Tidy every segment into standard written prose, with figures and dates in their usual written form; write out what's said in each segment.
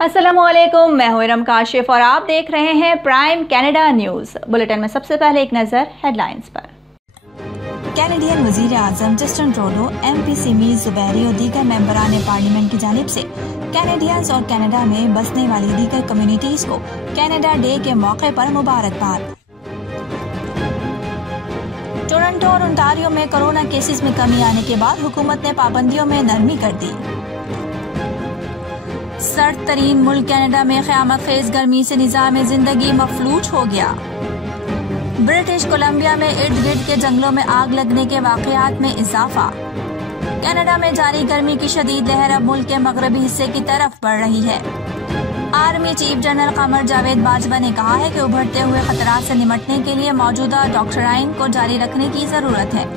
अस्सलामुअलैकुम, मैं हूं इरम काशिफ और आप देख रहे हैं प्राइम कनाडा न्यूज़। बुलेटिन में सबसे पहले एक नज़र हेडलाइंस पर। कैनेडियन वजीर आजम Justin Trudeau, MP Simi Zuberi और दीगर मेंबरान पार्लियामेंट की जानिब से कैनेडियंस और कनाडा में बसने वाली दीगर कम्युनिटीज को कैनेडा डे के मौके पर मुबारकबाद। टोरंटो और ओंटारियो में कोरोना केसेस में कमी आने के बाद हुकूमत ने पाबंदियों में नरमी कर दी। सर्द तरीन मुल्क कनाडा में क़यामत खेज गर्मी से निज़ाम जिंदगी मफलूज हो गया। ब्रिटिश कोलंबिया में इर्द गिर्द के जंगलों में आग लगने के वाक़यात में इजाफा। कनाडा में जारी गर्मी की शदीद लहर अब मुल्क के मगरबी हिस्से की तरफ बढ़ रही है। Army chief general Qamar Javed Bajwa ने कहा है कि उभरते हुए खतरात से निमटने के लिए मौजूदा डॉक्टराइन को जारी रखने की जरूरत है।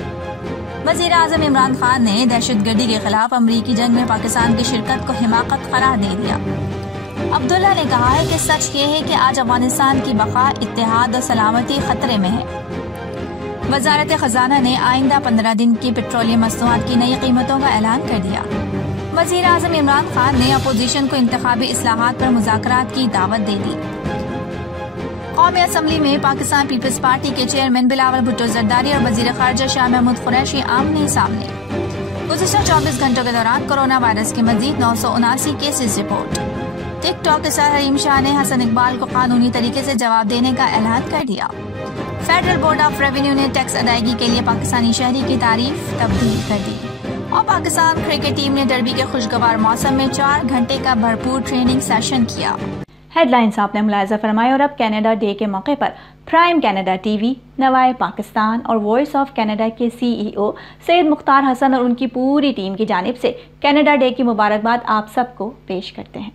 वजीर आजम इमरान खान ने दहशतगर्दी के खिलाफ अमरीकी जंग में पाकिस्तान की शिरकत को हिमाकत करार दे दिया। अब्दुल्ला ने कहा है कि सच ये है कि आज अफगानिस्तान की बका, इत्तेहाद और सलामती खतरे में है। वजारत खजाना ने आइंदा 15 दिन की पेट्रोलियम मसनूआत की नई कीमतों का ऐलान कर दिया। वजीर आजम इमरान खान ने अपोजिशन को इंतखाबी इस्लाहात पर मुज़ाकरात की दावत दे दी। कौमी असम्बली में पाकिस्तान पीपल्स पार्टी के चेयरमैन बिलावल भुट्टो जरदारी और वजीर खारजा शाह महमूद कुरैशी आमने सामने। गुज़िश्ता 24 घंटों के दौरान कोरोना वायरस के मजीद 979 केसेस रिपोर्ट। टिकटॉक के सर हरीम शाह ने हसन इकबाल को कानूनी तरीके से जवाब देने का ऐलान कर दिया। फेडरल बोर्ड ऑफ रेवेन्यू ने टैक्स अदायगी के लिए पाकिस्तानी शहरी की तारीफ तब्दील कर दी। और पाकिस्तान क्रिकेट टीम ने डर्बी के खुशगवार मौसम में 4 घंटे का भरपूर ट्रेनिंग सेशन किया। हेडलाइंस आपने मुलाहिजा फरमाए और अब कनाडा डे के मौके पर प्राइम कनाडा टीवी, नवाए पाकिस्तान और वॉइस ऑफ कनाडा के CEO सैयद मुख्तार हसन और उनकी पूरी टीम की जानिब से कनाडा डे की मुबारकबाद आप सबको पेश करते हैं।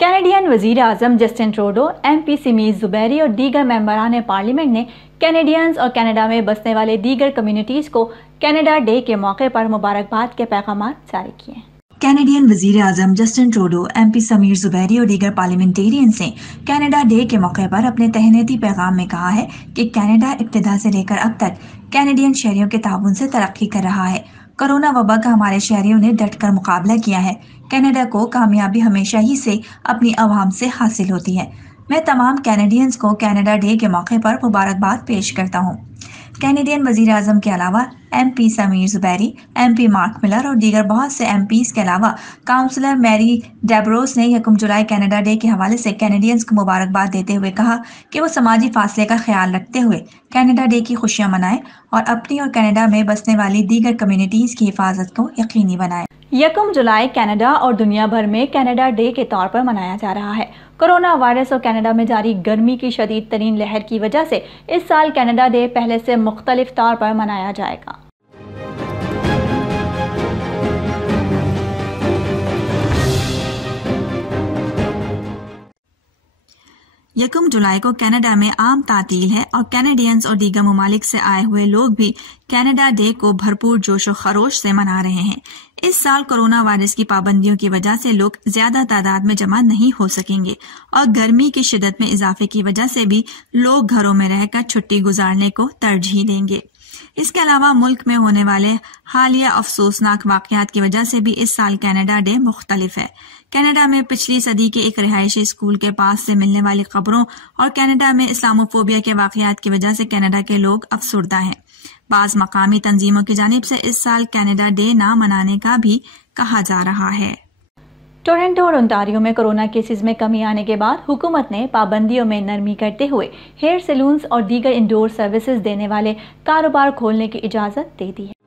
कैनेडियन वजीर आजम Justin Trudeau, MP Simi Zuberi और दीगर मेंबरान पार्लियामेंट ने कैनेडियंस और कनाडा में बसने वाले दीगर कम्युनिटीज़ को कनाडा डे के मौके पर मुबारकबाद के पैगाम जारी किए। कैनेडियन वजीर आजम Justin Trudeau, MP Sameer Zuberi और दीगर पार्लियामेंटेरियंस ने कनाडा डे के मौके पर अपने तहनीती पैगाम में कहा है कि कनाडा इब्तिदा से लेकर अब तक कैनेडियन शहरियों के ताउन से तरक्की कर रहा है। कोरोना वबा का हमारे शहरियों ने डटकर मुकाबला किया है। कनाडा को कामयाबी हमेशा ही से अपनी अवाम से हासिल होती है। मैं तमाम कैनेडियंस को कनाडा डे के मौके पर मुबारकबाद पेश करता हूँ। कैनेडियन वजीर आजम के अलावा MP Sameer Zubairi, MP mark Miller और दीगर बहुत से MPs के अलावा काउंसलर मैरी डेब्रोस ने 1 जुलाई कनाडा डे के हवाले से कैनेडियंस को मुबारकबाद देते हुए कहा कि वो समाजी फासले का ख्याल रखते हुए कनाडा डे की खुशियां मनाएं और अपनी और कनाडा में बसने वाली दीगर कम्युनिटीज की हिफाजत को यकीनी बनाएं। 1 जुलाई कनाडा और दुनिया भर में कनाडा डे के तौर पर मनाया जा रहा है। कोरोना वायरस और कनाडा में जारी गर्मी की शदीद तरीन लहर की वजह से इस साल कनाडा डे पहले से मुख्तलिफ तौर पर मनाया जाएगा। यकम जुलाई को कनाडा में आम तातील है और कैनेडियंस और दीगर ममालिक से आए हुए लोग भी कनाडा डे को भरपूर जोश और खरोश से मना रहे हैं। इस साल कोरोना वायरस की पाबंदियों की वजह से लोग ज्यादा तादाद में जमा नहीं हो सकेंगे और गर्मी की शिद्दत में इजाफे की वजह से भी लोग घरों में रहकर छुट्टी गुजारने को तरजीह देंगे। इसके अलावा मुल्क में होने वाले हालिया अफसोसनाक वाकयात की वजह से भी इस साल कनाडा डे मुख्तलिफ है। कनाडा में पिछली सदी के एक रिहायशी स्कूल के पास से मिलने वाली खबरों और कनाडा में इस्लामोफोबिया के वाकयात की वजह से कनाडा के लोग अफसुर्दा हैं। बाज़ मकामी तंजीमों की जानिब से इस साल कनाडा डे ना मनाने का भी कहा जा रहा है। टोरंटो और ओंटारियो में कोरोना केसेस में कमी आने के बाद हुकूमत ने पाबंदियों में नरमी करते हुए हेयर सैलून्स और दीगर इंडोर सर्विसेज देने वाले कारोबार खोलने की इजाज़त दे दी है।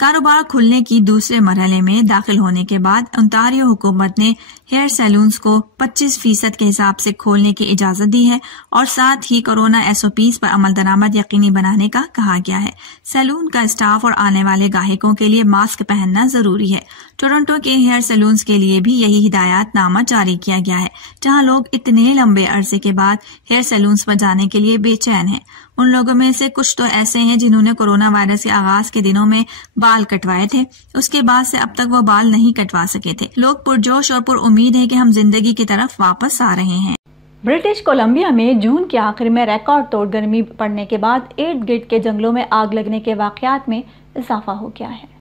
कारोबार खुलने की दूसरे मरहले में दाखिल होने के बाद ओंटारियो हुकूमत ने हेयर सैलून्स को 25% के हिसाब से खोलने की इजाजत दी है और साथ ही कोरोना SOPs पर अमल दरामद यकीनी बनाने का कहा गया है। सैलून का स्टाफ और आने वाले गाहकों के लिए मास्क पहनना जरूरी है। टोरंटो के हेयर सैलून्स के लिए भी यही हिदायतनामा जारी किया गया है। जहां लोग इतने लंबे अरसे के बाद हेयर सैलून्स पर जाने के लिए बेचैन हैं। उन लोगों में से कुछ तो ऐसे हैं जिन्होंने कोरोना वायरस के आगाज के दिनों में बाल कटवाए थे, उसके बाद से अब तक वो बाल नहीं कटवा सके थे। लोग पुरजोश और पुर उम्मीद है कि हम जिंदगी की तरफ वापस आ रहे हैं। ब्रिटिश कोलंबिया में जून के आखिर में रिकॉर्ड तोड़ गर्मी पड़ने के बाद इर्द गिर्द के जंगलों में आग लगने के वाकयात में इजाफा हो गया है।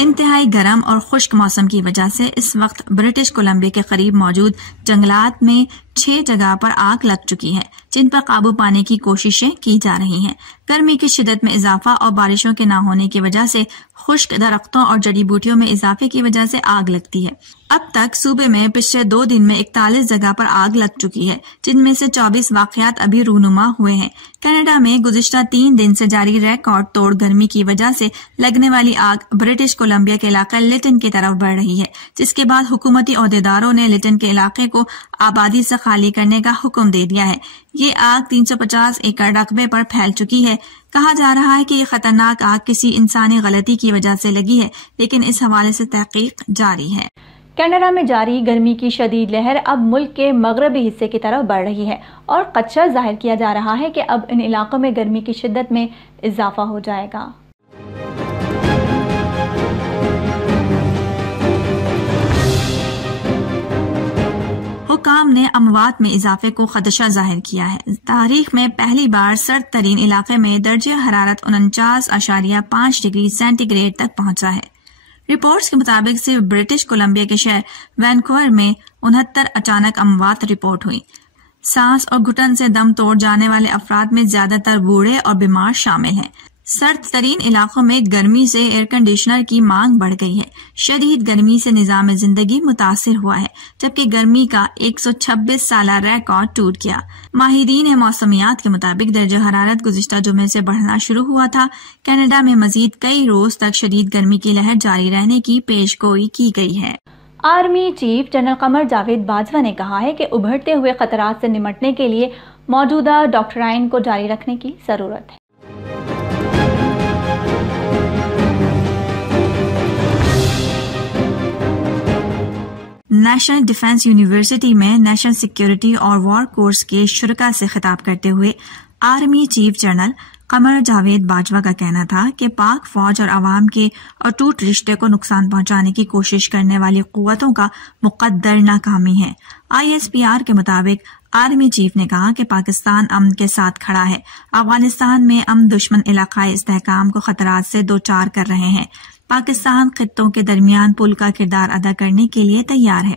इंतहाई गर्म और खुश्क मौसम की वजह से इस वक्त ब्रिटिश कोलंबिया के करीब मौजूद जंगलात में 6 जगह पर आग लग चुकी है, जिन पर काबू पाने की कोशिशें की जा रही हैं। गर्मी की शिद्दत में इजाफा और बारिशों के न होने की वजह से खुश्क दरख्तों और जड़ी बूटियों में इजाफे की वजह से आग लगती है। अब तक सूबे में पिछले 2 दिन में 41 जगह पर आग लग चुकी है, जिनमें से 24 वाकयात अभी रूनुमा हुए हैं। कनाडा में गुज़िश्ता 3 दिन से जारी रिकॉर्ड तोड़ गर्मी की वजह से लगने वाली आग ब्रिटिश कोलंबिया के इलाका लिटन की तरफ बढ़ रही है, जिसके बाद हुकूमती ओहदेदारों ने लिटन के इलाके को आबादी से खाली करने का हुक्म दे दिया है। ये आग 350 एकड़ रकबे पर फैल चुकी है। कहा जा रहा है कि ये खतरनाक आग किसी इंसानी गलती की वजह से लगी है, लेकिन इस हवाले से तहकीक जारी है। कनाडा में जारी गर्मी की शदीद लहर अब मुल्क के मगरबी हिस्से की तरफ बढ़ रही है और खदशा जाहिर किया जा रहा है कि अब इन इलाकों में गर्मी की शिद्दत में इजाफा हो जाएगा। हुकाम ने अमवात में इजाफे को खदशा जाहिर किया है। तारीख में पहली बार सर्द तरीन इलाके में दर्जे हरारत 49.5 डिग्री सेंटीग्रेड तक पहुंचा है। रिपोर्ट्स के मुताबिक सिर्फ ब्रिटिश कोलंबिया के शहर वैनकूवर में 69 अचानक अमवात रिपोर्ट हुई। सांस और घुटन से दम तोड़ जाने वाले अफराद में ज्यादातर बूढ़े और बीमार शामिल हैं। सर्द तरीन इलाकों में गर्मी से एयर कंडीशनर की मांग बढ़ गई है। शदीद गर्मी से निजाम जिंदगी मुतासिर हुआ है, जबकि गर्मी का 126 साला रिकॉर्ड टूट गया। माहिरीन मौसमियात के मुताबिक दर्जा हरारत गुज़िश्ता जुमे से बढ़ना शुरू हुआ था। कनाडा में मजीद कई रोज तक शदीद गर्मी की लहर जारी रहने की पेशगोई की गई है। Army chief general Qamar Javed Bajwa ने कहा है कि उभरते हुए खतरात से निपटने के लिए मौजूदा डॉक्ट्राइन को जारी रखने की जरूरत है। नेशनल डिफेंस यूनिवर्सिटी में नेशनल सिक्योरिटी और वॉर कोर्स के शुरका से खिताब करते हुए army chief general Qamar Javed Bajwa का कहना था कि पाक फौज और अवाम के अटूट रिश्ते को नुकसान पहुंचाने की कोशिश करने वाली कुव्वतों का मुकद्दर नाकामी है। ISPR के मुताबिक आर्मी चीफ ने कहा कि पाकिस्तान अमन के साथ खड़ा है। अफगानिस्तान में अमन दुश्मन इलाकाई इस्तेहकाम को खतरात से दो चार कर रहे हैं। पाकिस्तान खित्तों के दरमियान पुल का किरदार अदा करने के लिए तैयार है।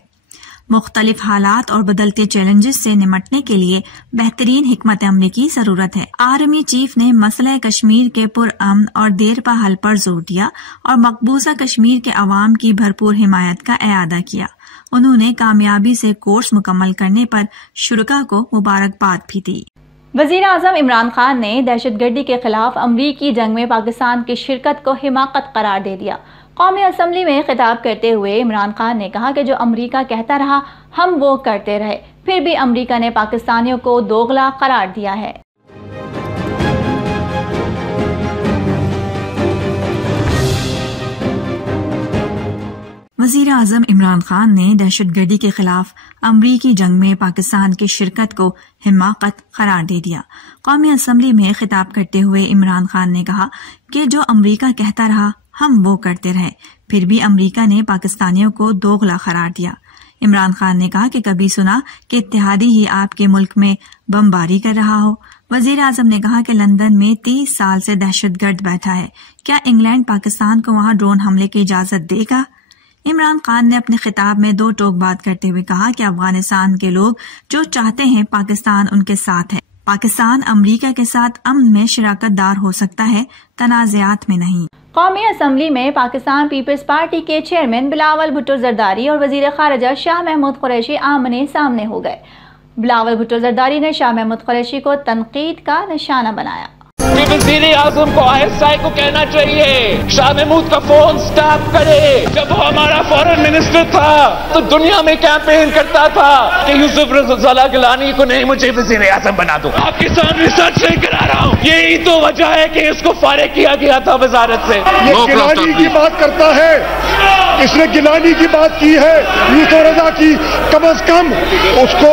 मुख्तलिफ हालात और बदलते चैलेंजेस से निपटने के लिए बेहतरीन हिकमत अमली की जरूरत है। आर्मी चीफ ने मसला कश्मीर के पुरअमन और देरपा हल पर जोर दिया और मकबूजा कश्मीर के अवाम की भरपूर हिमायत का एआदा किया। उन्होंने कामयाबी से कोर्स मुकम्मल करने पर शुरका को मुबारकबाद भी दी। वज़ीर आज़म इमरान खान ने दहशतगर्दी के खिलाफ अमरीकी जंग में पाकिस्तान की शिरकत को हिमाकत करार दे दिया। कौमी असम्बली में खिताब करते हुए इमरान खान ने कहा कि जो अमरीका कहता रहा हम वो करते रहे, फिर भी अमरीका ने पाकिस्तानियों को दोगला करार दिया है। वज़ीर आज़म इमरान खान ने दहशतगर्दी के खिलाफ अमरीकी जंग में पाकिस्तान की शिरकत को हिमाकत करार दे दिया। कौमी असम्बली में खिताब करते हुए इमरान खान ने कहा कि जो अमरीका कहता रहा हम वो करते रहे, फिर भी अमरीका ने पाकिस्तानियों को दोगला करार दिया। इमरान खान ने कहा कि कभी सुना कि इत्तेहादी ही आपके मुल्क में बमबारी कर रहा हो। वज़ीर आज़म ने कहा कि लंदन में 30 साल से दहशतगर्द बैठा है, क्या इंग्लैंड पाकिस्तान को वहां ड्रोन हमले की इजाजत देगा? इमरान खान ने अपने खिताब में दो टोक बात करते हुए कहा कि अफगानिस्तान के लोग जो चाहते हैं पाकिस्तान उनके साथ है। पाकिस्तान अमरीका के साथ अमन में शराकत दार हो सकता है, तनाज़ात में नहीं। कौमी असम्बली में पाकिस्तान पीपल्स पार्टी के चेयरमैन बिलावल भुट्टो जरदारी और वजीर खारजा शाह महमूद कुरैशी आमने सामने हो गए। बिलावल भुट्टो जरदारी ने शाह महमूद कुरैशी को तनकीद का निशाना बनाया। वज़ीर आज़म को ISI को कहना चाहिए शाह महमूद का फोन स्टॉप करे। जब वो हमारा फॉरेन मिनिस्टर था तो दुनिया में कैंपेन करता था कि यूसुफ रज़ा गिलानी को नहीं, मुझे वज़ीर आज़म बना दो। आपके सामने सच नहीं करा रहा हूँ, यही तो वजह है कि इसको फारिग किया गया था वजारत से। ये गिलानी की बात करता है। इसने गिलानी की बात की है, यूसुफ रजा की, कम से कम उसको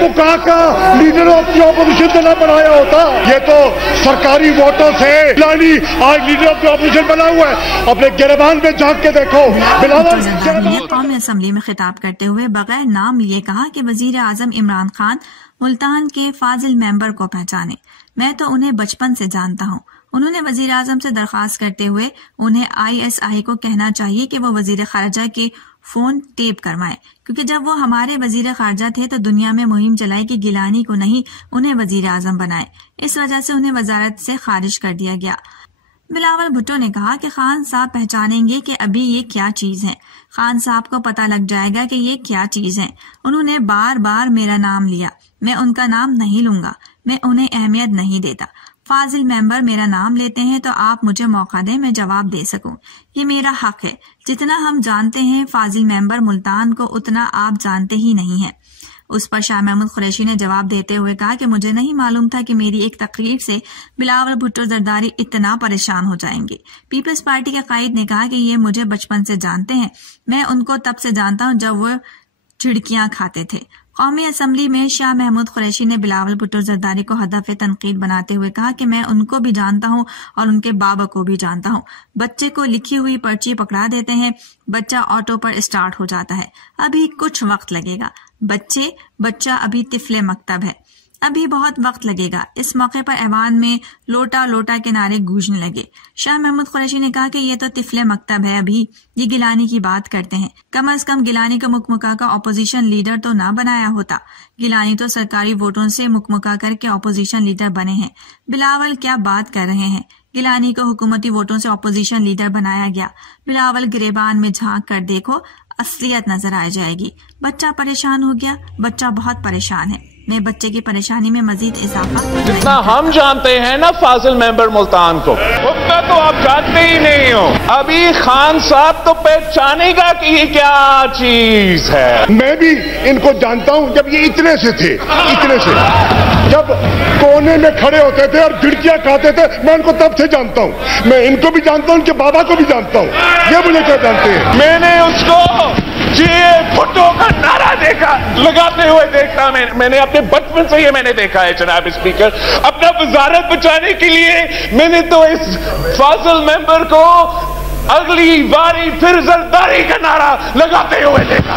मुका का लीडर ऑफ द ऑपोजिशन से न बनाया होता। ये तो सरकारी वोटों से गिलानी आज लीडर ऑफ द ऑपोजिशन बना हुआ है। अपने गिरबान में झांक के देखो। ने कौमी असम्बली में खिताब करते हुए बगैर नाम लिए कहा कि वजीर आजम इमरान खान मुल्तान के फाजिल मेंबर को पहचाने, मैं तो उन्हें बचपन से जानता हूँ। उन्होंने वजीर आजम से दरख्वास्त करते हुए उन्हें ISI को कहना चाहिए कि वो वजीर खारजा के फोन टेप करवाएं, क्योंकि जब वो हमारे वजीर खारजा थे तो दुनिया में मुहिम चलाई कि गिलानी को नहीं उन्हें वजीर आजम बनाए। इस वजह से उन्हें वजारत से खारिज कर दिया गया। बिलावल भुट्टो ने कहा कि खान साहब पहचानेंगे कि अभी ये क्या चीज है। खान साहब को पता लग जाएगा कि ये क्या चीज है। उन्होंने बार बार मेरा नाम लिया, मैं उनका नाम नहीं लूंगा, मैं उन्हें अहमियत नहीं देता। फाजिल मेंबर मेरा नाम लेते हैं तो आप मुझे मौका दें, मैं जवाब दे सकूं। ये मेरा हक है। जितना हम जानते हैं फाजिल मेंबर मुल्तान को, उतना आप जानते ही नहीं है। उस पर शाह महमूद कुरैशी ने जवाब देते हुए कहा कि मुझे नहीं मालूम था कि मेरी एक तकरीर से बिलावल भुट्टो जरदारी इतना परेशान हो जाएंगे। पीपल्स पार्टी के कायद ने कहा कि ये मुझे बचपन से जानते हैं, मैं उनको तब से जानता हूं जब वो चिड़कियां खाते थे। कौमी असम्बली में शाह महमूद कुरैशी ने बिलावल भुट्टो जरदारी को हदफ तनकीद बनाते हुए कहा कि मैं उनको भी जानता हूं और उनके बाबा को भी जानता हूं। बच्चे को लिखी हुई पर्ची पकड़ा देते हैं, बच्चा ऑटो पर स्टार्ट हो जाता है। अभी कुछ वक्त लगेगा। बच्चा अभी तिफले मकतब है, अभी बहुत वक्त लगेगा। इस मौके पर ऐवान में लोटा लोटा के नारे गूंजने लगे। शाह महमूद कुरैशी ने कहा कि ये तो तिफले मकतब है, अभी ये गिलानी की बात करते हैं। कम से कम गिलानी को मुकमुका का ऑपोजिशन लीडर तो ना बनाया होता। गिलानी तो सरकारी वोटों से मुकमुका करके ऑपोजिशन लीडर बने हैं। बिलावल क्या बात कर रहे हैं। गिलानी को हुकूमती वोटों से ऑपोजिशन लीडर बनाया गया। बिलावल गिरेबान में झांक कर देखो, असलियत नजर आ जाएगी। बच्चा परेशान हो गया, बच्चा बहुत परेशान है। मैं बच्चे की परेशानी में मजीद इजाफा जितना हम जानते हैं ना फाजिल मेंबर मुल्तान को, उतना तो आप जानते ही नहीं हो। अभी खान साहब तो पहचानेगा कि ये क्या चीज है। मैं भी इनको जानता हूं, जब ये इतने से थे, इतने से जब कोने में खड़े होते थे और गिड़कियां खाते थे, मैं इनको तब से जानता हूं। मैं इनको भी जानता हूं, उनके बाबा को भी जानता हूं। ये मुझे क्या जानते हैं। मैंने उसको भुट्टो का नारा देखा, लगाते हुए देखता। मैंने अपने बचपन से ये मैंने देखा है जनाब स्पीकर। अपना वजारत बचाने के लिए मैंने तो इस फाजिल मेंबर को अगली बारी फिर जरदारी का नारा लगाते हुए देखा।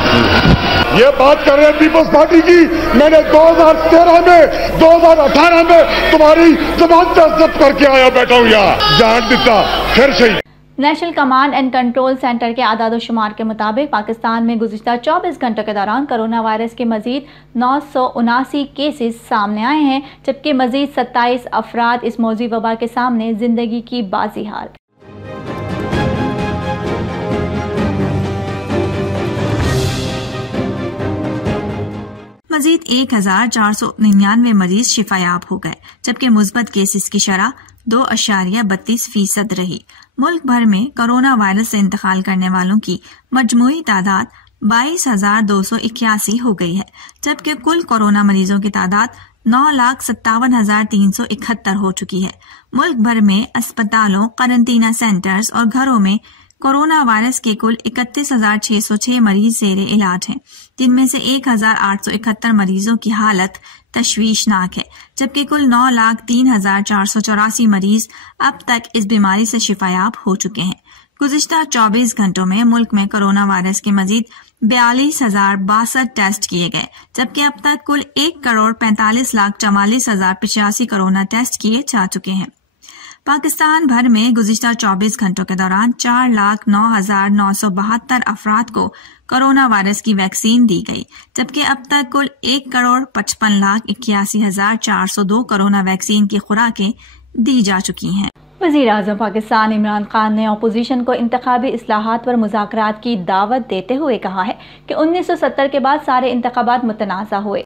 ये बात कर रहे हैं पीपल्स पार्टी की। मैंने 2013 में 2018 में तुम्हारी जमानत जब्त करके आया, बैठा हूं यहाँ, जान देता फिर सही। National command and control centre के आदाद-ओ-शुमार के मुताबिक पाकिस्तान में गुज़िश्ता 24 घंटों के दौरान कोरोना वायरस के मजीद 979 केसेस सामने आए हैं, जबकि मजीद 27 अफराद इस मौजी वबा के सामने जिंदगी की बाजी हार। मजीद 1499 मरीज शिफायाब हो गए, जबकि मुस्बत केसेस की शरह 2.32% रही। मुल्क भर में कोरोना वायरस से इंतकाल करने वालों की मजमूई तादाद 22,281 हो गई है, जबकि कुल कोरोना मरीजों की तादाद 9,57,371 हो चुकी है। मुल्क भर में अस्पतालों, क्वारंटीना सेंटर्स और घरों में कोरोना वायरस के कुल 31,606 मरीज ज़ेरे इलाज हैं, जिनमें से 1,871 मरीजों की हालत तशवीशनाक है, जबकि कुल 9,03,484 मरीज अब तक इस बीमारी से शिफायाब हो चुके हैं। गुज़िश्ता 24 घंटों में मुल्क में कोरोना वायरस के मजीद 42,062 टेस्ट किए गए, जबकि अब तक कुल 1,45,44,085 कोरोना टेस्ट किए जा चुके हैं। पाकिस्तान भर में गुज़िश्ता 24 घंटों के दौरान 4,09,972 अफराद को कोरोना वायरस की वैक्सीन दी गई, जबकि अब तक कुल 1,55,81,402 कोरोना वैक्सीन की खुराकें दी जा चुकी हैं। वज़ीर आज़म पाकिस्तान इमरान खान ने अपोजिशन को इंतखाबी इस्लाहात पर मुज़ाकरात की दावत देते हुए कहा है कि 1970 के बाद सारे इंतखाबात मुतनाज़ा हुए।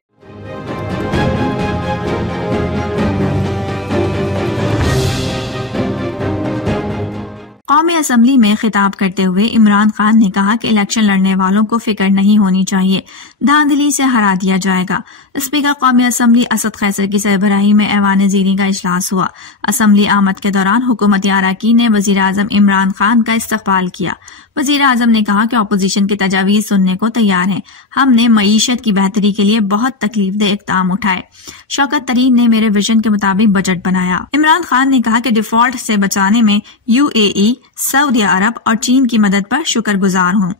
कौमी असम्बली में खिताब करते हुए इमरान खान ने कहा कि इलेक्शन लड़ने वालों को फिक्र नहीं होनी चाहिए, धांधली से हरा दिया जाएगा। स्पीकर कौमी असम्बली असद कैसर की सरबराही में ऐवान ज़ीरी का इजलास हुआ। असम्बली आमद के दौरान हुकूमती अरकान ने वजीर आजम इमरान खान का इस्तकबाल किया। वजीर आजम ने कहा कि अपोजिशन की तजावीज़ सुनने को तैयार हैं। हमने मईशत की बेहतरी के लिए बहुत तकलीफदेह इक़दाम उठाए। शौकत तरीन ने मेरे विजन के मुताबिक बजट बनाया। इमरान खान ने कहा कि डिफॉल्ट से बचाने में UAE, सऊदी अरब और चीन की मदद पर शुक्रगुजार हूँ।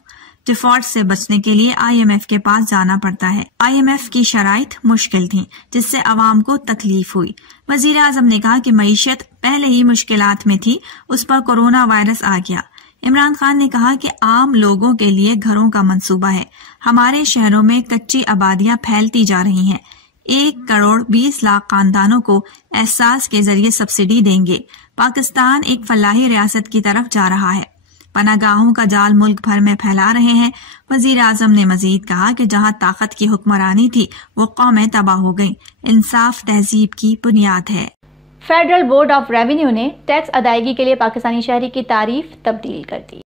डिफॉल्ट से बचने के लिए IMF के पास जाना पड़ता है। IMF की शराइत मुश्किल थी, जिससे अवाम को तकलीफ हुई। वजीर आजम ने कहा कि मईशत पहले ही मुश्किलात में थी, उस पर कोरोना वायरस आ गया। इमरान खान ने कहा कि आम लोगों के लिए घरों का मंसूबा है। हमारे शहरों में कच्ची आबादियां फैलती जा रही हैं। 1 करोड़ 20 लाख खानदानों को एहसास के जरिए सब्सिडी देंगे। पाकिस्तान एक फलाही रियासत की तरफ जा रहा है। पनागाहों का जाल मुल्क भर में फैला रहे हैं। वजीर आजम ने मजीद कहा कि जहां ताकत की हुक्मरानी थी वो कौमें तबाह हो गईं। इंसाफ तहजीब की बुनियाद है। फेडरल बोर्ड ऑफ रेवेन्यू ने टैक्स अदायगी के लिए पाकिस्तानी शहरी की तारीफ तब्दील कर दी।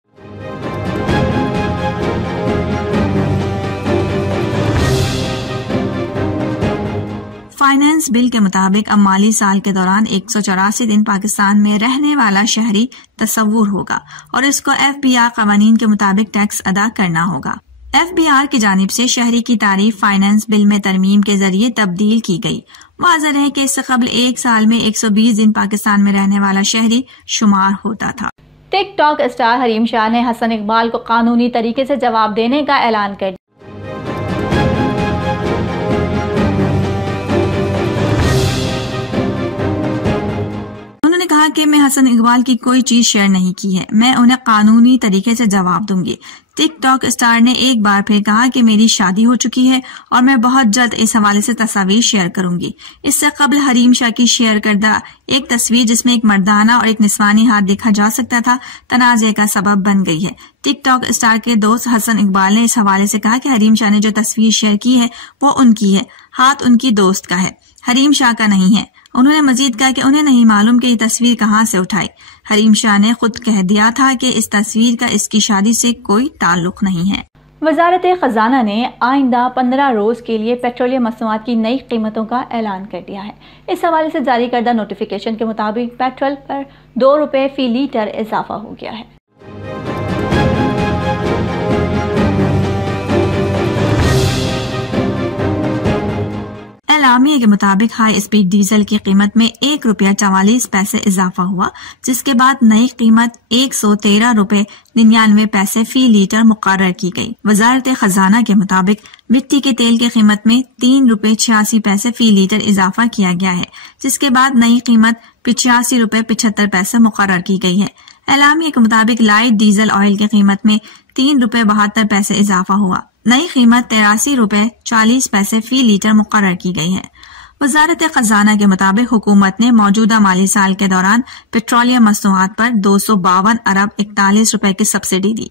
फाइनेंस बिल के मुताबिक अब माली साल के दौरान 184 दिन पाकिस्तान में रहने वाला शहरी तस्वुर होगा और इसको FBR कवानीन के मुताबिक टैक्स अदा करना होगा। FBR की जानिब से शहरी की तारीफ फाइनेंस बिल में तरमीम के जरिए तब्दील की गई। वाज़ेह है कि इससे कबल 1 साल में 120 दिन पाकिस्तान में रहने वाला शहरी शुमार होता था। टिकटॉक स्टार हरीम शाह ने हसन इकबाल को कानूनी तरीके से जवाब देने का ऐलान कर दिया। उन्होंने कहा कि मैं हसन इकबाल की कोई चीज शेयर नहीं की है, मैं उन्हें कानूनी तरीके से जवाब दूंगी। टिकटॉक स्टार ने एक बार फिर कहा कि मेरी शादी हो चुकी है और मैं बहुत जल्द इस हवाले से तस्वीर शेयर करूंगी। इससे कबल हरीम शाह की शेयर करदा एक तस्वीर जिसमें एक मर्दाना और एक निस्वानी हाथ देखा जा सकता था, तनाज़े का सबब बन गई है। टिकटॉक स्टार के दोस्त हसन इकबाल ने इस हवाले से कहा कि हरीम शाह ने जो तस्वीर शेयर की है वो उनकी है, हाथ उनकी दोस्त का है, हरीम शाह का नहीं है। उन्होंने मजीद कहा कि उन्हें नहीं मालूम कि ये तस्वीर कहां से उठाई। हरीम शाह ने खुद कह दिया था कि इस तस्वीर का इसकी शादी से कोई ताल्लुक नहीं है। वजारत खजाना ने आइंदा 15 रोज के लिए पेट्रोलियम मसनूआत की नई कीमतों का ऐलान कर दिया है। इस हवाले से जारी करदा नोटिफिकेशन के मुताबिक पेट्रोल पर 2 रुपए फी लीटर इजाफा हो गया है। एलामिया के मुताबिक हाई स्पीड डीजल की कीमत में 1 रुपया 44 पैसे इजाफा हुआ, जिसके बाद नई कीमत 113 रुपए 99 पैसे फी लीटर मुकर्रर की गई। वजारत खजाना के मुताबिक मिट्टी के तेल की कीमत में 3 रुपए 86 पैसे फी लीटर इजाफा किया गया है, जिसके बाद नई कीमत 85 रुपए 75 पैसे मुकर्रर की गई है। एलामिया के मुताबिक लाइट डीजल ऑयल की कीमत में 3 रुपए 72 पैसे इजाफा हुआ, नई कीमत 83 रुपए 40 पैसे फी लीटर मुकर्रर की गई है। वजारत खजाना के मुताबिक हुकूमत ने मौजूदा माली साल के दौरान पेट्रोलियम मसनूआत पर 252 अरब 41 रुपए की सब्सिडी दी।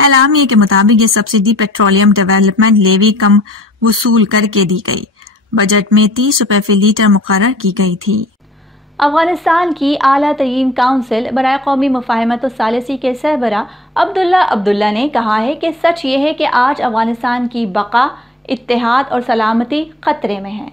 एलामिया के मुताबिक ये सब्सिडी पेट्रोलियम डेवलपमेंट लेवी कम वसूल करके दी गई। बजट में 30 रुपए फी लीटर मुकर्रर की गई थी। अफगानिस्तान की आला तरीन काउंसिल बराए कौमी मुफाहमत और सालिसी के सरबरा अब्दुल्ला ने कहा है कि सच ये है कि आज अफगानिस्तान की बका, इत्तेहाद और सलामती खतरे में है।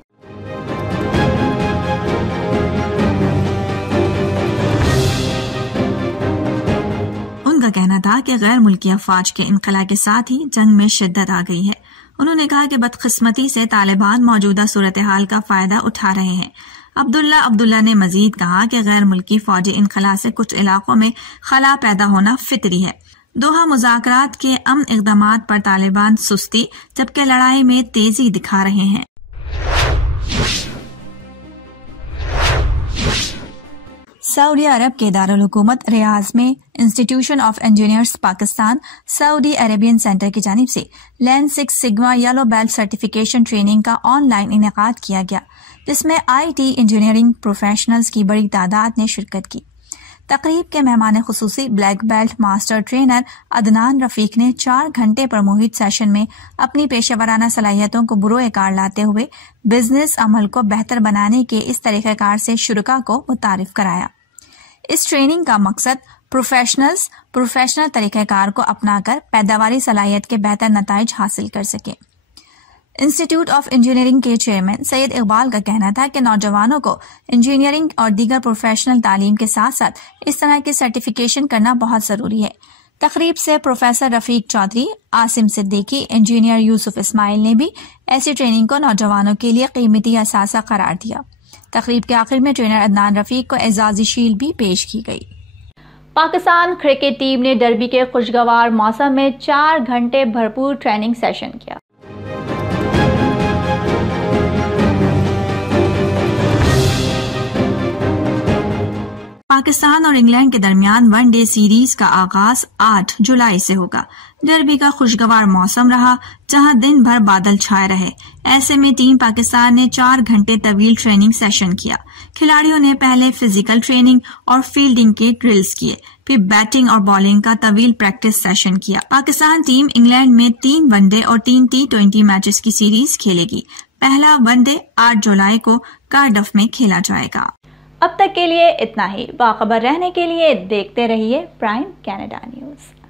उनका कहना था कि गैर मुल्की अफवाज के इनकला के साथ ही जंग में शिद्दत आ गई है। उन्होंने कहा कि बदकिस्मती से तालिबान मौजूदा सूरत हाल का फायदा उठा रहे हैं। अब्दुल्ला ने मजीद कहा कि गैर मुल्की फौजी इनखला से कुछ इलाकों में खला पैदा होना फितरी है। दोहा मुज़ाकरात के अमन इक़दामात पर तालिबान सुस्ती जबकि लड़ाई में तेजी दिखा रहे हैं। सऊदी अरब के दारुल हुकूमत रियाज में institution of engineers Pakistan Saudi Arabian centre की जानिब से land 6 sigma yellow belt certification training का ऑनलाइन इनेकाद किया गया, जिसमें IT इंजीनियरिंग प्रोफेशनल्स की बड़ी तादाद ने शिरकत की। तकरीब के मेहमान खुसूसी black belt master trainer Adnan Rafiq ने 4 घंटे पर मुहित सेशन में अपनी पेशेवराना सलाहियतों को बुरोए कार लाते हुए बिजनेस अमल को बेहतर बनाने के इस तरीक़ेकार से शुरका को मुतारिफ कराया। इस ट्रेनिंग का मकसद प्रोफेशनल्स प्रोफेशनल तरीक़ेकार को अपनाकर पैदावारी सलाहियत के बेहतर नताइज हासिल कर सके। इंस्टीट्यूट ऑफ इंजीनियरिंग के चेयरमैन सैयद इकबाल का कहना था कि नौजवानों को इंजीनियरिंग और दीगर प्रोफेशनल तालीम के साथ साथ इस तरह की सर्टिफिकेशन करना बहुत ज़रूरी है। तकरीब से प्रोफेसर रफीक चौधरी, आसिम सिद्दीकी, इंजीनियर यूसुफ इस्माइल ने भी ऐसी ट्रेनिंग को नौजवानों के लिए कीमती असासा करार दिया। तकरीब के आखिर में ट्रेनर अदनान रफीक को एजाजी शील्ड भी पेश की गई। पाकिस्तान क्रिकेट टीम ने डर्बी के खुशगवार मौसम में 4 घंटे भरपूर ट्रेनिंग सेशन किया। पाकिस्तान और इंग्लैंड के दरमियान वनडे सीरीज का आगाज 8 जुलाई से होगा। डर्बी का खुशगवार मौसम रहा, जहां दिन भर बादल छाए रहे। ऐसे में टीम पाकिस्तान ने 4 घंटे तवील ट्रेनिंग सेशन किया। खिलाड़ियों ने पहले फिजिकल ट्रेनिंग और फील्डिंग के ड्रिल्स किए, फिर बैटिंग और बॉलिंग का तवील प्रैक्टिस सेशन किया। पाकिस्तान टीम इंग्लैंड में 3 वनडे और 3 T20 मैचेस की सीरीज खेलेगी। पहला वनडे 8 जुलाई को कार्डिफ में खेला जाएगा। अब तक के लिए इतना ही। बाखबर रहने के लिए देखते रहिए प्राइम कनाडा न्यूज़।